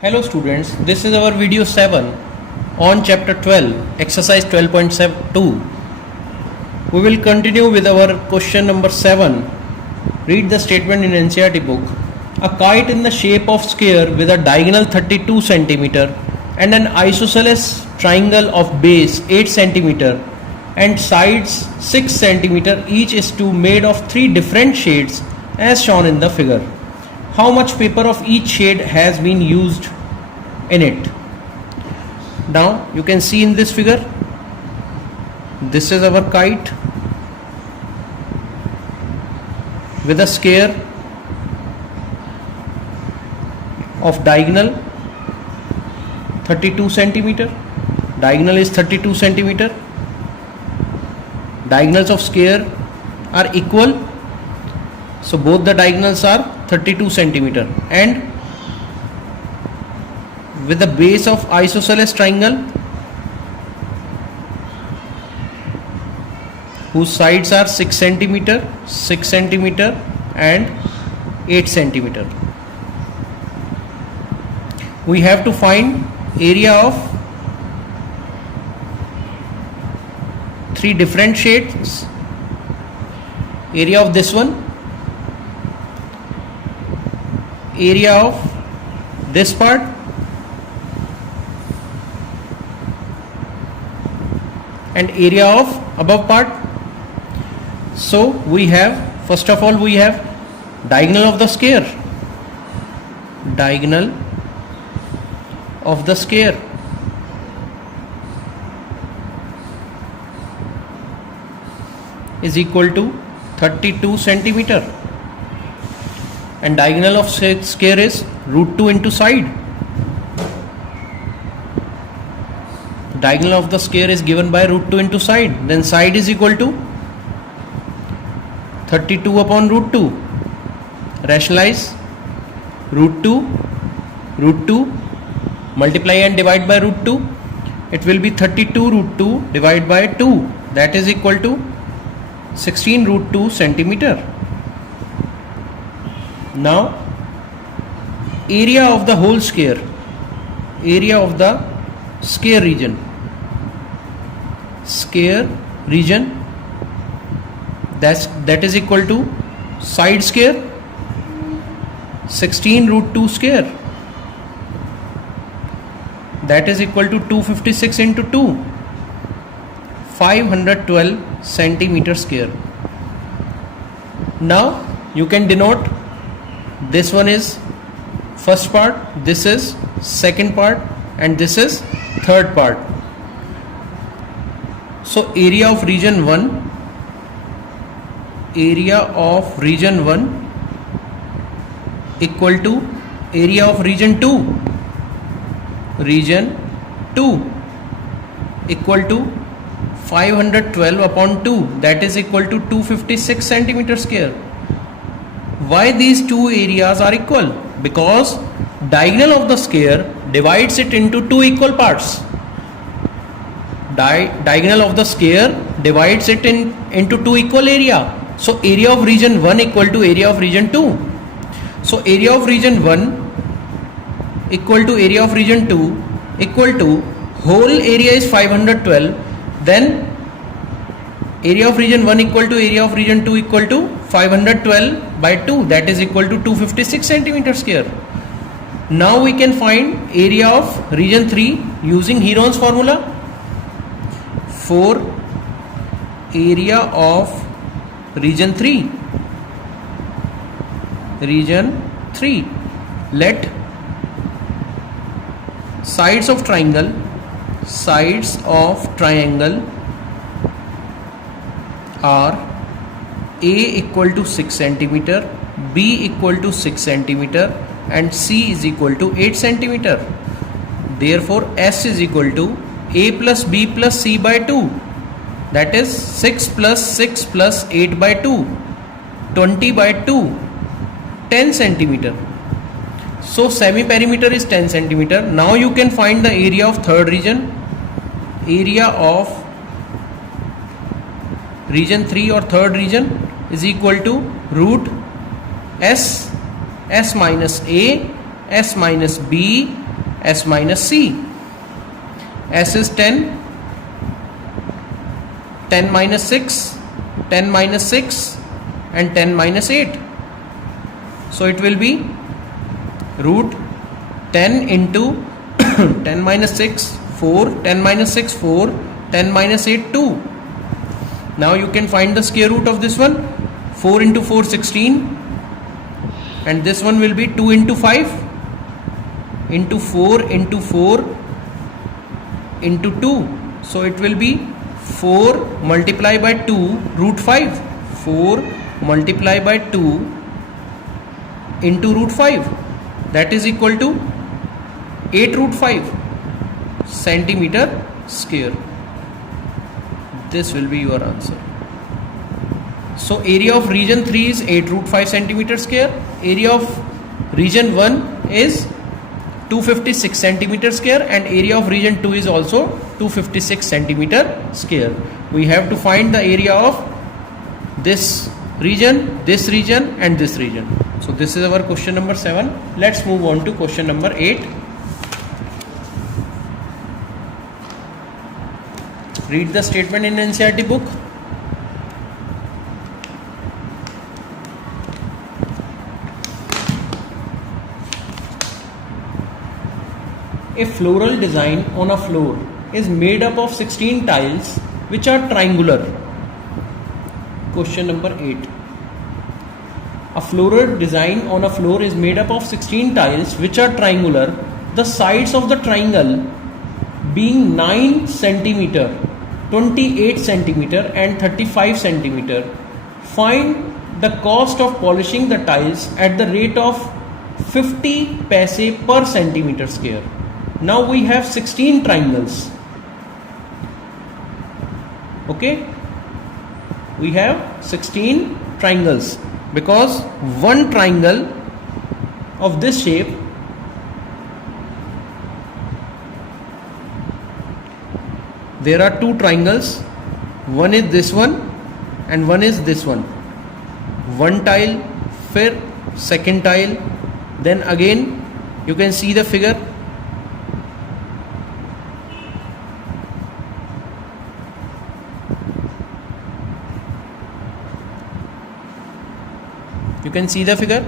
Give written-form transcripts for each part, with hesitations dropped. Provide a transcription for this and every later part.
Hello students, this is our video 7 on chapter 12, exercise 12.2. We will continue with our question number 7. Read the statement in NCERT book. A kite in the shape of square with a diagonal 32 cm and an isosceles triangle of base 8 cm and sides 6 cm each is made of 3 different shades as shown in the figure. How much paper of each shade has been used in it? Now you can see in this figure, this is our kite with a square of diagonal 32 centimeter. Diagonal is 32 centimeter. Diagonals of square are equal, so both the diagonals are 32 centimeter, and with the base of isosceles triangle whose sides are 6 centimeter and 8 centimeter. We have to find area of 3 different shades. Area of this one, area of this part, and area of above part. So we have, first of all, we have diagonal of the square. Diagonal of the square is equal to 32 centimeter, and diagonal of square is root 2 into side. Diagonal of the square is given by root 2 into side, then side is equal to 32 upon root 2. Rationalize root 2, multiply and divide by root 2. It will be 32 root 2 divided by 2, that is equal to 16 root 2 centimeter. Now area of the whole square, area of the square region that is equal to side square 16 root 2 square, that is equal to 256 into 2, 512 centimeter square. Now you can denote, this one is first part, this is second part, and this is third part. So area of region 1, equal to area of region 2, equal to 512 upon 2, that is equal to 256 centimeter square. Why these two areas are equal? Because diagonal of the square divides it into 2 equal parts. Diagonal of the square divides it into 2 equal area. So area of region 1 equal to area of region 2. So area of region 1 equal to area of region 2 equal to whole area is 512, then area of region 1 equal to area of region 2 equal to 512 by 2, that is equal to 256 centimeter square. Now we can find area of region 3 using Heron's formula. For area of region 3, let sides of triangle are A equal to 6 centimeter, B equal to 6 centimeter, and C is equal to 8 centimeter. Therefore S is equal to A plus B plus C by 2, that is 6 plus 6 plus 8 by 2, 20 by 2, 10 centimeter. So semi perimeter is 10 centimeter. Now you can find the area of third region. Area of region 3 or third region is equal to root S minus A, S minus B, S minus C. S is 10, 10 minus 6, 10 minus 6 and 10 minus 8. So it will be root 10 into 10 minus 6, 4, 10 minus 6, 4, 10 minus 8, 2. Now you can find the square root of this one. 4 into 4, 16. And this one will be 2 into 5 into 4 into 4 into 2. So it will be 4 multiplied by 2 root 5. 4 multiplied by 2 into root 5. That is equal to 8 root 5 centimeter square. This will be your answer. So area of region 3 is 8 root 5 centimeter square. Area of region 1 is 256 centimeter square, and area of region 2 is also 256 centimeter square. We have to find the area of this region and this region. So this is our question number 7. Let's move on to question number 8. Read the statement in NCERT book. A floral design on a floor is made up of 16 tiles which are triangular. Question number 8. A floral design on a floor is made up of 16 tiles which are triangular. The sides of the triangle being 9 centimeter, 28 centimeter and 35 centimeter. Find the cost of polishing the tiles at the rate of 50 paise per centimeter square. Now we have 16 triangles. Okay, we have 16 triangles because one triangle of this shape there are two triangles. One is this one and one is this one. One tile, फिर second tile, then again you can see the figure. You can see the figure.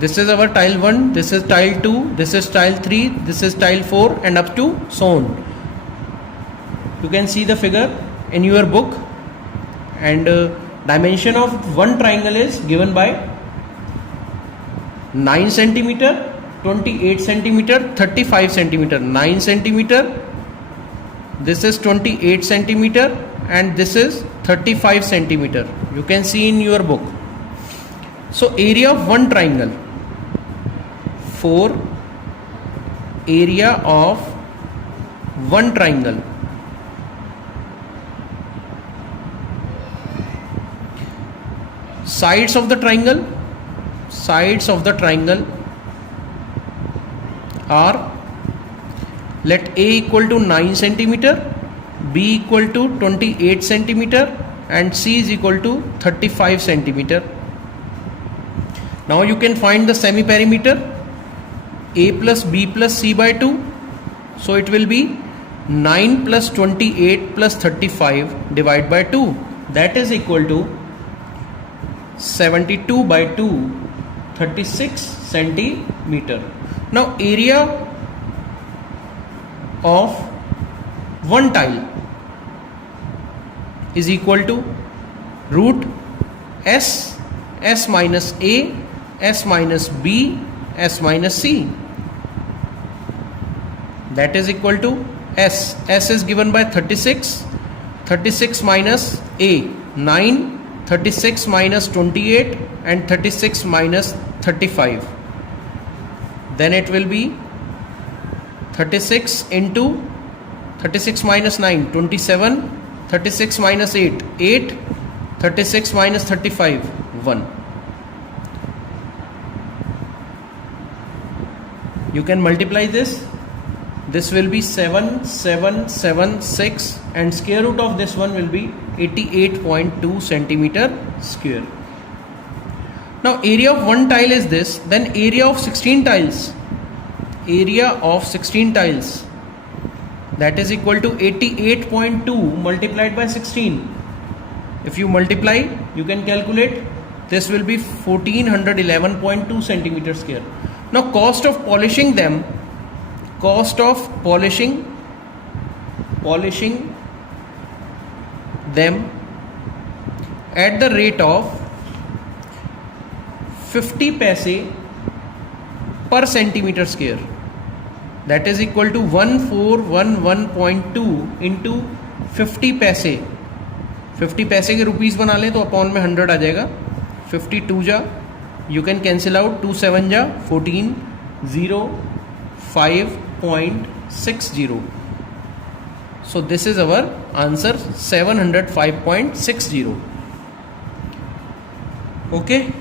This is our tile 1, this is tile 2, this is tile 3, this is tile 4 and up to so on. You can see the figure in your book, and dimension of one triangle is given by 9 centimeter, 28 centimeter, 35 centimeter. 9 centimeter, this is 28 centimeter and this is 35 centimeter. You can see in your book. So area of one triangle, 4 area of one triangle. Sides of the triangle are, let A equal to 9 centimeter, B equal to 28 centimeter and C is equal to 35 centimeter. Now you can find the semi perimeter A plus B plus C by 2. So it will be 9 plus 28 plus 35 divided by 2. That is equal to 72 by 2, 36 centimeter. Now area of one tile is equal to root S, S minus A, S minus B, S minus C. That is equal to S. S is given by 36. 36 minus A, 9. 36 minus 28 and 36 minus 35. Then it will be 36 into 36 minus 9, 27. 36 minus 8, 8. 36 minus 35, 1. You can multiply this. This will be 7776 and square root of this one will be 88.2 centimeter square. Now area of one tile is this, then area of 16 tiles. area of 16 tiles, that is equal to 88.2 multiplied by 16. If you multiply, you can calculate, this will be 1411.2 centimeter square. Now cost of polishing them, cost of polishing them at the rate of 50 paise per centimeter square, that is equal to 1411.2 into 50 पैसे. 50 पैसे के rupees बना लें तो upon में 100 आ जाएगा. 52 जा, you can cancel out, 2 7 जा 14, 05.60. So this is our answer, 705.60. Okay,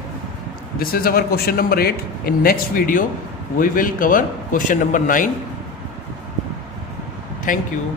this is our question number 8. In next video we will cover question number 9. Thank you.